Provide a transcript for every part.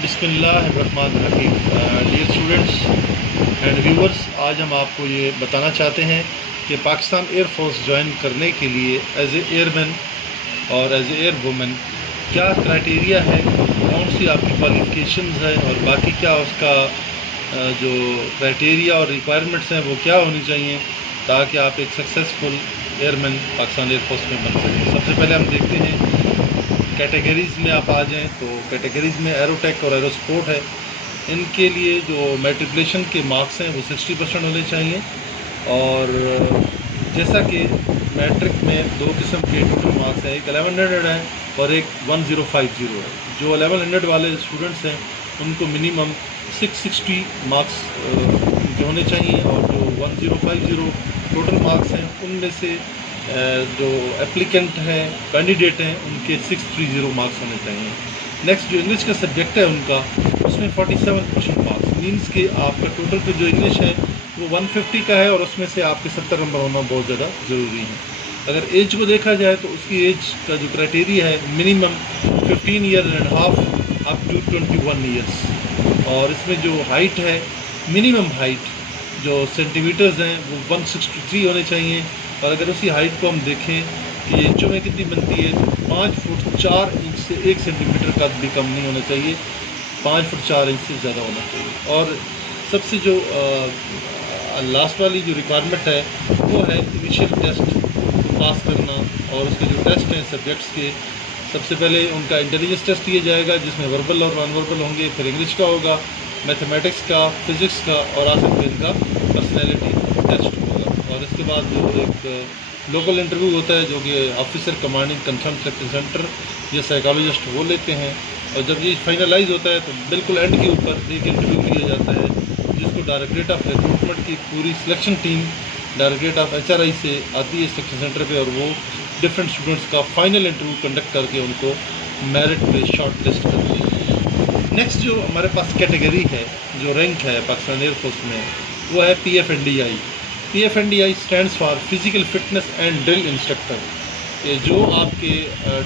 बिस्मिल्लाहिर्रहमानिर्रहीम। Dear students and viewers, आज हम आपको ये बताना चाहते हैं कि पाकिस्तान एयर फोर्स ज्वाइन करने के लिए एज ए एयरमैन और एज ए एयर वुमेन क्या क्राइटेरिया है, कौन सी आपकी क्वालिफ़िकेशंस है और बाकी क्या उसका जो क्राइटेरिया और रिक्वायरमेंट्स हैं वो क्या होनी चाहिए ताकि आप एक successful airman Pakistan air force में बन सकें। सबसे पहले हम देखते हैं कैटेगरीज़ में आप आ जाएं तो कैटेगरीज़ में एरोटेक और एरोस्पोर्ट है। इनके लिए जो मैट्रिकुलेशन के मार्क्स हैं वो 60% होने चाहिए। और जैसा कि मैट्रिक में दो किस्म के टोटल मार्क्स हैं, एक 1100 है और एक 1050 है। जो 1100 वाले स्टूडेंट्स हैं उनको मिनिमम 660 मार्क्स उनके होने चाहिए और जो 1050 टोटल मार्क्स हैं उनमें से जो एप्लीकेंट हैं, कैंडिडेट हैं, उनके 630 मार्क्स होने चाहिए। नेक्स्ट जो इंग्लिश का सब्जेक्ट है उनका, उसमें 47% मार्क्स मीन्स कि आपका टोटल पे जो इंग्लिश है वो 150 का है और उसमें से आपके 70 नंबर होना बहुत ज़्यादा ज़रूरी है। अगर एज को देखा जाए तो उसकी एज का जो क्राइटेरिया है minimum 15 year and half up to 21 years. और इसमें जो हाइट है, मिनिमम हाइट जो सेंटीमीटर्स हैं वो 163 होने चाहिए। और अगर उसी हाइट को हम देखें कि इंचों में कितनी बनती है तो 5 फुट 4 इंच से 1 सेंटीमीटर का भी कम नहीं होना चाहिए, 5 फुट 4 इंच से ज़्यादा होना चाहिए। और सबसे जो लास्ट वाली जो रिक्वायरमेंट है वो है इनिशियल टेस्ट को पास करना। और उसके जो टेस्ट हैं सब्जेक्ट्स के, सबसे पहले उनका इंटेलिजेंस टेस्ट किया जाएगा जिसमें वर्बल और नॉन वर्बल होंगे, फिर इंग्लिश का होगा, मैथमेटिक्स का, फिज़िक्स का और आखिर में इनका पर्सनैलिटी टेस्ट होगा। और इसके बाद जो एक लोकल इंटरव्यू होता है जो कि officer commanding concern section centre या साइकोलॉजिस्ट वो लेते हैं। और जब ये फाइनलाइज होता है तो बिल्कुल एंड के ऊपर एक इंटरव्यू लिया जाता है जिसको डायरेक्टरेट ऑफ रिक्रूटमेंट की पूरी selection team directorate of HRI से आती है सेक्शन सेंटर पे और वो डिफरेंट स्टूडेंट्स का फाइनल इंटरव्यू कंडक्ट करके उनको मेरिट पे शॉर्ट लिस्ट करती है। नेक्स्ट जो हमारे पास कैटेगरी है, जो रैंक है पाकिस्तान एयरफोर्स में, वो है PFNDI। PFNDI stands for physical fitness and drill instructor. ये जो आपके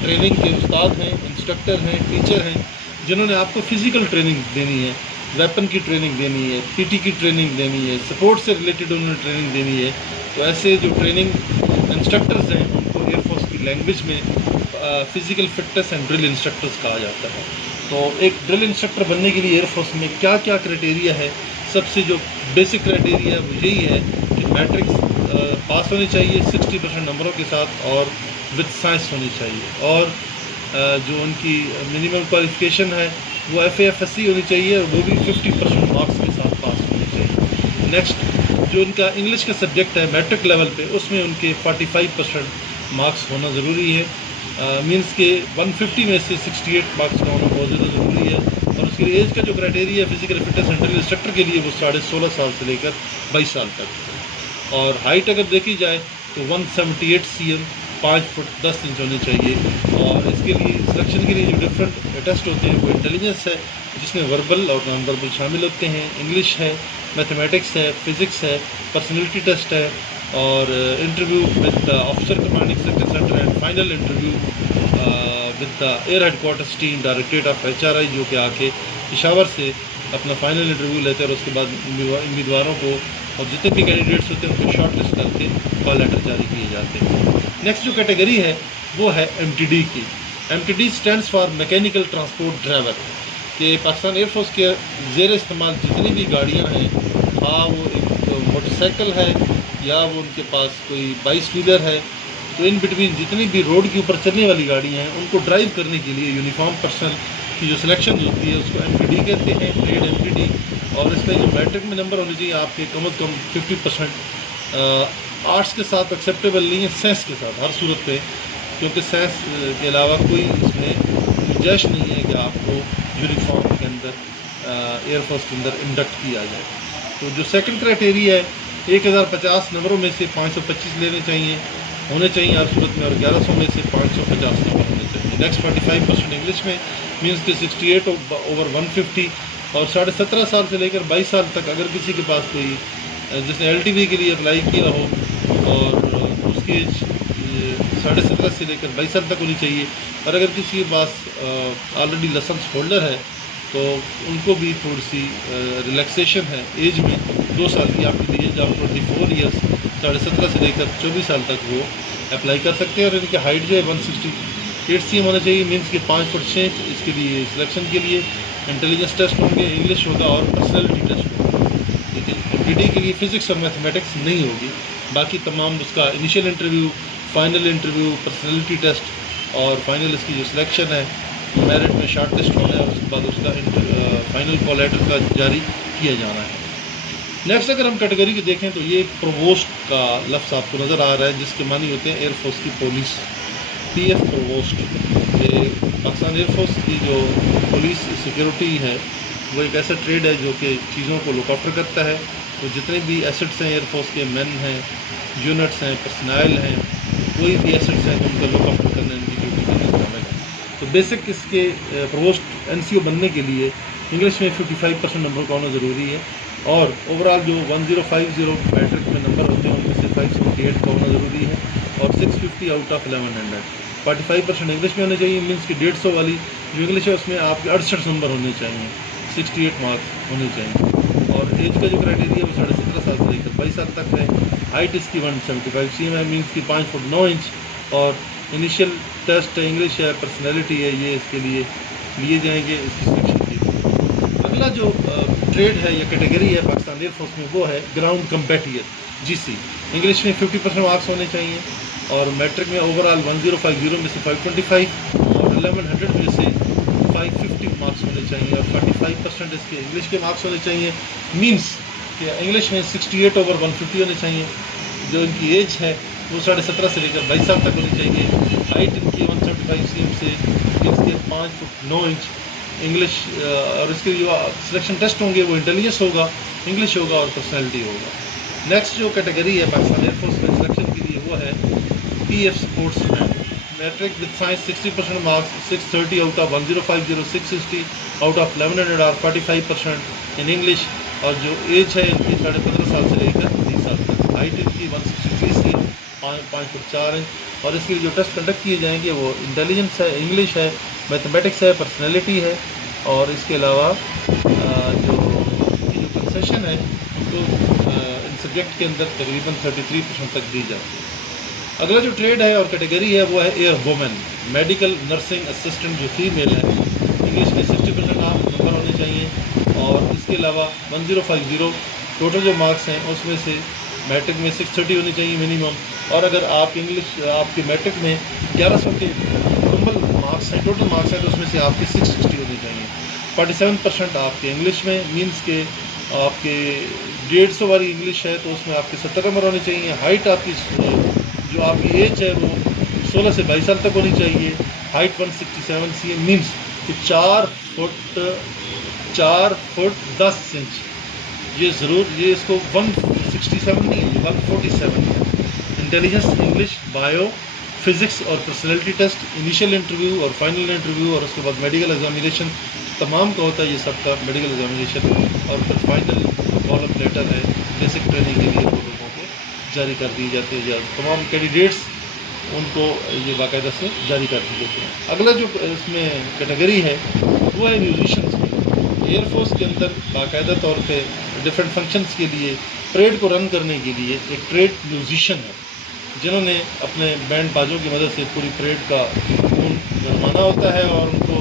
ट्रेनिंग के उस्ताद हैं, इंस्ट्रक्टर हैं, टीचर हैं, जिन्होंने आपको फ़िज़िकल ट्रेनिंग देनी है, वेपन की ट्रेनिंग देनी है, PT की ट्रेनिंग देनी है, सपोर्ट से रिलेटेड उन्होंने ट्रेनिंग देनी है। तो ऐसे जो ट्रेनिंग इंस्ट्रक्टर्स हैं उनको एयरफोर्स की लैंग्वेज में physical fitness and drill instructors कहा जाता है। तो एक ड्रिल इंस्ट्रक्टर बनने के लिए एयरफोर्स में क्या क्या क्राइटेरिया है? सबसे जो बेसिक क्राइटेरिया है वो यही है कि मैट्रिक्स पास होनी चाहिए 60% नंबरों के साथ और विद साइंस होनी चाहिए। और जो उनकी मिनिमम क्वालिफ़िकेशन है वो FAFSC होनी चाहिए और वो भी 50% मार्क्स के साथ पास होनी चाहिए। नेक्स्ट जो उनका इंग्लिश का सब्जेक्ट है मैट्रिक लेवल पे, उसमें उनके 45% मार्क्स होना ज़रूरी है। मीन्स के 150 में से 68 मार्क्स का होना बहुत ज़्यादा ज़रूरी है। और उसके लिए एज का जो क्राइटेरिया है physical fitness and drill instructor के लिए वो 16.5 साल से लेकर 22 साल तक। और हाइट अगर देखी जाए तो 178 cm 5 फुट 10 इंच होनी चाहिए। और इसके लिए सिलेक्शन के लिए जो डिफरेंट टेस्ट होते हैं वो इंटेलिजेंस है जिसमें वर्बल और नॉन वर्बल शामिल होते हैं, इंग्लिश है, मैथमेटिक्स है, फिज़िक्स है, पर्सनैलिटी टेस्ट है और interview with the officer commanding section centre and final interview with the air headquarters team directorate of HRI जो कि आके पेशावर से अपना फाइनल इंटरव्यू लेते हैं और उसके बाद उम्मीदवारों को और जितने भी कैंडिडेट्स होते हैं उनको शॉर्ट लिस्ट करके कॉल लेटर जारी किए जाते हैं। नेक्स्ट जो कैटेगरी है वो है MTD की। MTD stands for mechanical transport driver. कि पाकिस्तान एयरफोर्स के ज़ेर इस्तेमाल जितनी भी गाड़ियाँ हैं, हाँ वो एक मोटरसाइकिल है या वो उनके पास कोई 22 व्हीलर है, तो इन बिटवीन जितनी भी रोड के ऊपर चलने वाली गाड़ियाँ हैं उनको ड्राइव करने के लिए यूनिफॉर्म पर्सनल की जो सिलेक्शन होती है उसको MTD कहते हैं, ट्रेड MTD। और इसमें जो मैट्रिक में नंबर होने चाहिए आपके कम से कम 50%। आर्ट्स के साथ एक्सेप्टेबल नहीं है, साइंस के साथ हर सूरत पे, क्योंकि साइंस के अलावा कोई इसमें गुंजाइश नहीं है कि आपको यूनिफॉर्म के अंदर एयरफोर्स के अंदर इंडक्ट किया जाए। तो जो सेकंड क्राइटेरिया है 1050 नंबरों में से 525 लेने चाहिए होने चाहिए हर सूरत में और 1100 में से 550 नंबर होने चाहिए। नेक्स्ट 45% इंग्लिश में मीन्स के 68 ओवर 150। और 17.5 साल से लेकर 22 साल तक अगर किसी के पास कोई जिसने LTV के लिए अप्लाई किया हो और उसकी एज 17.5 से लेकर 22 साल तक होनी चाहिए। और अगर किसी के पास ऑलरेडी लाइसेंस होल्डर है तो उनको भी थोड़ी सी रिलैक्सेशन है एज में, 2 साल की आपकी एज, आप 24 ईयर्स 17.5 से लेकर 24 साल तक वो अप्लाई कर सकते हैं। और इनकी हाइट जो है 168 cm होना चाहिए, मीन्स के 5 फुट 6 इंच। इसके लिए सिलेक्शन के लिए इंटेलिजेंस टेस्ट होंगे, इंग्लिश होगा और पर्सनैलिटी टेस्ट होगा। ठीक है, पीडी के लिए फिज़िक्स और मैथमेटिक्स नहीं होगी। बाकी तमाम उसका initial interview, final interview, personality test और फाइनल इसकी जो सिलेक्शन है मेरिट में शॉर्ट लिस्ट होना है, उसके बाद उसका फाइनल कॉल लेटर का जारी किया जाना है। नेक्स्ट अगर हम कैटेगरी की देखें तो ये प्रोवोस्ट का लफ्ज़ आपको नज़र आ रहा है, जिसके मानी होते हैं एयरफोर्स की पुलिस, पीएफ प्रोवोस्ट। ये पाकिस्तान एयरफोर्स की जो पुलिस सिक्योरिटी है वो एक ऐसा ट्रेड है जो कि चीज़ों को लुक आफ्टर करता है। तो जितने भी एसेट्स हैं एयरफोर्स के, मैन हैं, यूनिट्स हैं, पर्सनल हैं, कोई भी एसेट्स हैं तो उनका लुक आफ्टर करने उनकी ड्यूटी करने शामिल है। तो बेसिक इसके प्रोवोस्ट एनसीओ बनने के लिए इंग्लिश में 55% नंबर का होना ज़रूरी है, और ओवरऑल जो 1050 मैट्रिक में नंबर होते हैं उनमें से 578 का होना ज़रूरी है, और 650 आउट ऑफ 1100। 45% इंग्लिश में होने चाहिए, मीन्स की 150 वाली जो इंग्लिश है उसमें आपके 68 नंबर होने चाहिए, 68 मार्क्स होने चाहिए। और एज का जो क्राइटेरिया वो 17.5 साल से लेकर 22 साल तक है। हाइट इसकी 175 cm है, मीन्स की 5 फुट 9 इंच। और इनिशियल टेस्ट इंग्लिश है, पर्सनैलिटी है, ये इसके लिए लिए जाएंगे इसकी सिलेक्शन के लिए। अगला जो ट्रेड है या कैटेगरी है पाकिस्तान एयरफोर्स में वो है ग्राउंड कम्बैटियर, जीसी। इंग्लिश में 50% मार्क्स होने चाहिए, और मैट्रिक में ओवरऑल 1050 में से 525 और 1100 में से 550 मार्क्स होने चाहिए, और 45% इसके इंग्लिश के मार्क्स होने चाहिए। मीन्स कि इंग्लिश में 68/150 होने चाहिए। जो इनकी एज है वो 17.5 से लेकर 22 साल तक होनी चाहिए। हाइट इनकी 175 cm से इसके 5 फुट 9 इंच। इंग्लिश और इसके जो सिलेक्शन टेस्ट होंगे वो इंटेलिजेंस होगा, इंग्लिश होगा और पर्सनैलिटी होगा। नेक्स्ट जो कैटेगरी है पाकिस्तान एयरफोर्स में सिलेक्शन के लिए वो है PF sportsman. Matric with science 60% marks, 630 out of 1050, 660 out of 1100 और 45% इन इंग्लिश। और जो एज है इनकी 15.5 साल से लेकर 30 साल तक। हाइट इनकी 163 cm, 5 फुट 4 इंच। और इसके लिए जो टेस्ट कंडक्ट किए जाएंगे वो इंटेलिजेंस है, इंग्लिश है, मैथमेटिक्स है, पर्सनैलिटी है। और इसके अलावा जो कंसेशन है उनको इन सब्जेक्ट के अंदर तकरीबन 33% तक दी जाती है। अगला जो ट्रेड है और कैटेगरी है वो है air women, medical nursing assistant जो फीमेल है। इंग्लिश में 60% आप नंबर होने चाहिए, और इसके अलावा 1050 टोटल जो मार्क्स हैं उसमें से मैट्रिक में 630 होनी चाहिए मिनिमम। और अगर आप इंग्लिश आपके मैट्रिक में 1100 के मुकम्मल मार्क्स हैं, टोटल मार्क्स हैं, तो उसमें से आपके 660 होने चाहिए। 47% आपके इंग्लिश में, मीन्स के आपके 150 वाली इंग्लिश है तो उसमें आपके 70 नंबर होने चाहिए। हाइट आपकी जो आपकी एज है वो 16 से 22 साल तक होनी चाहिए। हाइट 167 cm, मीन्स कि 4 फुट 10 इंच। ये ज़रूर, ये इसको 167 नहीं है, 147 है। इंटेलिजेंस, इंग्लिश, बायो, फिज़िक्स और पर्सनैलिटी टेस्ट, इनिशियल इंटरव्यू और फाइनल इंटरव्यू, और उसके बाद मेडिकल एग्जामिनेशन तमाम का होता है ये सबका मेडिकल एग्जामिनेशन। और फिर फाइनल कॉल अप लेटर है बेसिक ट्रेनिंग के लिए वो लोगों को जारी कर दी जाती है, तमाम कैंडिडेट्स उनको ये बाकायदा से जारी कर दी जाती है। अगला जो इसमें कैटेगरी है वो है म्यूजिशंस की। एयरफोर्स के अंदर बाकायदा तौर पे डिफरेंट फंक्शंस के लिए, परेड को रन करने के लिए एक ट्रेड म्यूजिशियन है, जिन्होंने अपने बैंड बाजों की मदद से पूरी परेड का खून गरमाना होता है, और उनको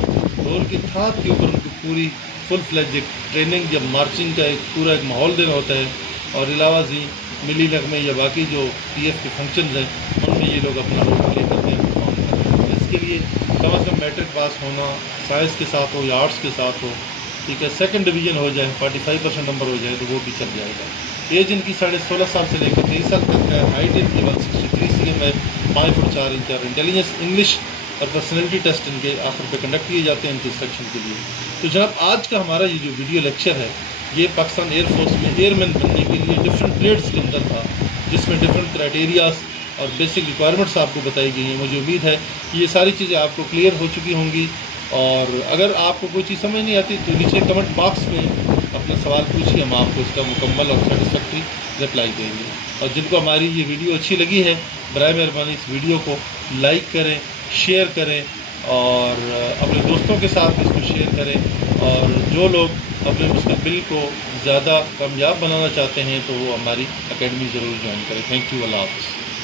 ढोल की थाप के ऊपर उनको पूरी फुल फ्लेज एक ट्रेनिंग या मार्चिंग का एक पूरा एक माहौल देना होता है। और अलावा जी मिली नगमे या बाकी जो पीएफ के फंक्शंस हैं उनमें ये लोग अपना रोल प्ले करते हैं, परफॉर्म करते हैं। इसके लिए कम से कम मैट्रिक पास होना, साइंस के साथ हो या आर्ट्स के साथ हो, ठीक है, सेकंड डिवीज़न हो जाए, 45% नंबर हो जाए तो वो भी चल जाएगा। एज इनकी 16.5 साल से लेकर 23 साल तक है। हाइट इनकी 163 cm है, 5 फुट 4 इंच। और इंटेलिजेंस, इंग्लिश और पर्सनैलिटी टेस्ट इनके आखिर पे कंडक्ट किए जाते हैं इनके सिलेक्शन के लिए। तो जनाब आज का हमारा ये जो वीडियो लेक्चर है ये पाकिस्तान एयरफोर्स में एयरमैन बनने के लिए डिफरेंट ट्रेड्स के अंदर था, जिसमें डिफरेंट क्राइटेरियाज और बेसिक रिक्वायरमेंट्स आपको बताई गई हैं। मुझे उम्मीद है कि ये सारी चीज़ें आपको क्लियर हो चुकी होंगी। और अगर आपको कोई चीज़ समझ नहीं आती तो नीचे कमेंट बॉक्स में अपना सवाल पूछिए, हम आपको इसका मुकम्मल और सेटिस्फैक्ट्री रिप्लाई देंगे। और जिनको हमारी ये वीडियो अच्छी लगी है बराए मेहरबानी इस वीडियो को लाइक करें, शेयर करें और अपने दोस्तों के साथ इसको शेयर करें। और जो लोग अपने मुस्तकबिल को ज़्यादा कामयाब बनाना चाहते हैं तो वो हमारी एकेडमी ज़रूर ज्वाइन करें। Thank you. अल्लाह हाफ़िज़।